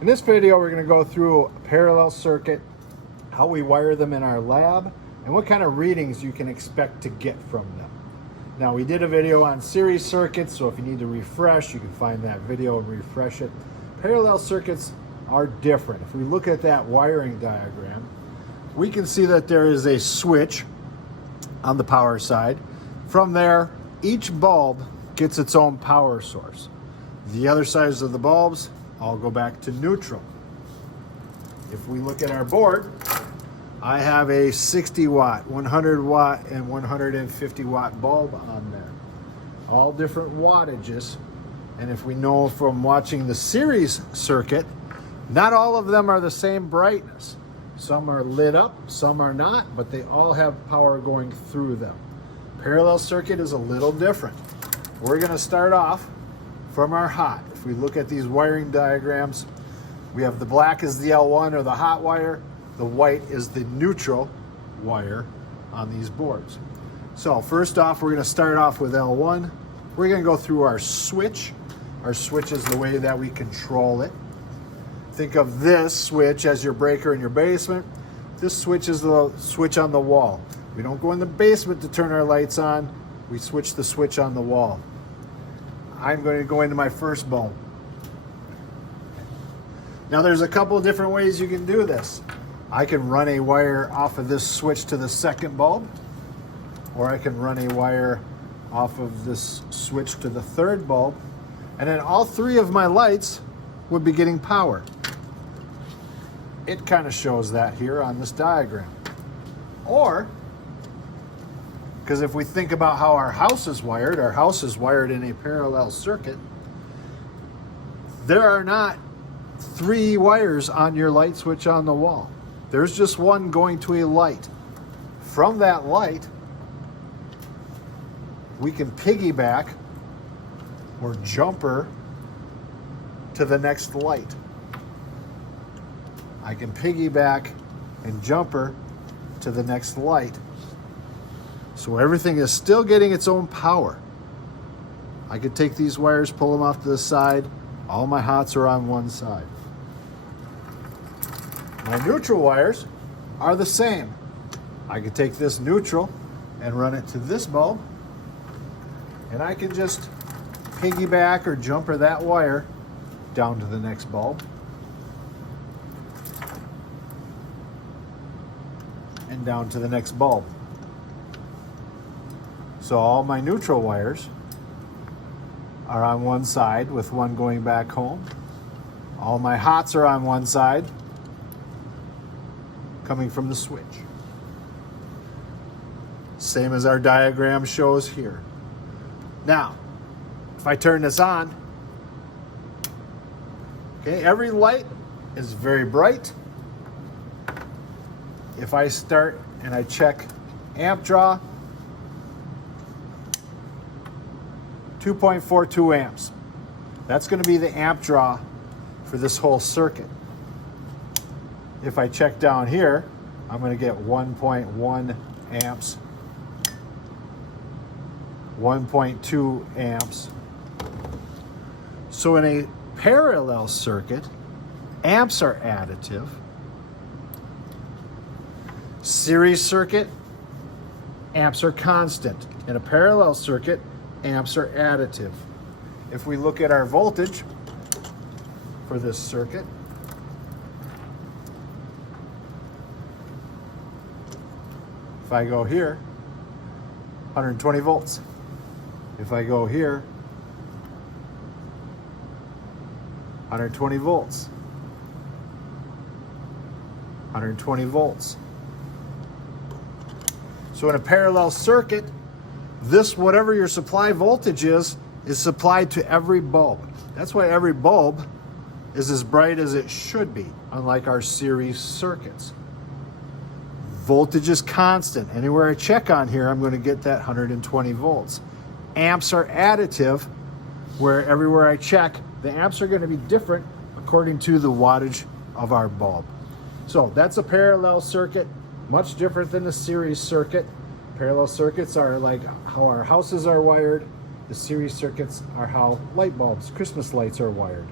In this video, we're going to go through a parallel circuit, how we wire them in our lab, and what kind of readings you can expect to get from them. Now, we did a video on series circuits, so if you need to refresh, you can find that video and refresh it. Parallel circuits are different. If we look at that wiring diagram, we can see that there is a switch on the power side. From there, each bulb gets its own power source. The other sides of the bulbs all go back to neutral. If we look at our board, I have a 60 watt, 100 watt, and 150 watt bulb on there. All different wattages. And if we know from watching the series circuit, not all of them are the same brightness. Some are lit up, some are not, but they all have power going through them. Parallel circuit is a little different. We're going to start off from our hot. If we look at these wiring diagrams, we have the black is the L1 or the hot wire, the white is the neutral wire on these boards. So first off, we're going to start off with L1. We're going to go through our switch. Our switch is the way that we control it. Think of this switch as your breaker in your basement. This switch is the switch on the wall. We don't go in the basement to turn our lights on. We switch the switch on the wall. I'm going to go into my first bulb. Now there's a couple of different ways you can do this. I can run a wire off of this switch to the second bulb, or I can run a wire off of this switch to the third bulb, and then all three of my lights would be getting power. It kind of shows that here on this diagram. Or, because if we think about how our house is wired in a parallel circuit. There are not three wires on your light switch on the wall. There's just one going to a light. From that light, we can piggyback or jumper to the next light. I can piggyback and jumper to the next light. So everything is still getting its own power. I could take these wires, pull them off to the side. All my hots are on one side. My neutral wires are the same. I could take this neutral and run it to this bulb, and I can just piggyback or jumper that wire down to the next bulb and down to the next bulb. So all my neutral wires are on one side with one going back home. All my hots are on one side coming from the switch. Same as our diagram shows here. Now, if I turn this on, okay, every light is very bright. If I start and I check amp draw, 2.42 amps. That's going to be the amp draw for this whole circuit. If I check down here, I'm going to get 1.1 amps, 1.2 amps. So in a parallel circuit, amps are additive. Series circuit, amps are constant. In a parallel circuit, amps are additive. If we look at our voltage for this circuit, if I go here, 120 volts. If I go here, 120 volts. 120 volts. So in a parallel circuit, this, whatever your supply voltage is supplied to every bulb. That's why every bulb is as bright as it should be, unlike our series circuits. Voltage is constant. Anywhere I check on here, I'm going to get that 120 volts. Amps are additive, where everywhere I check, the amps are going to be different according to the wattage of our bulb. So that's a parallel circuit, much different than the series circuit. Parallel circuits are like how our houses are wired. The series circuits are how light bulbs, Christmas lights, are wired.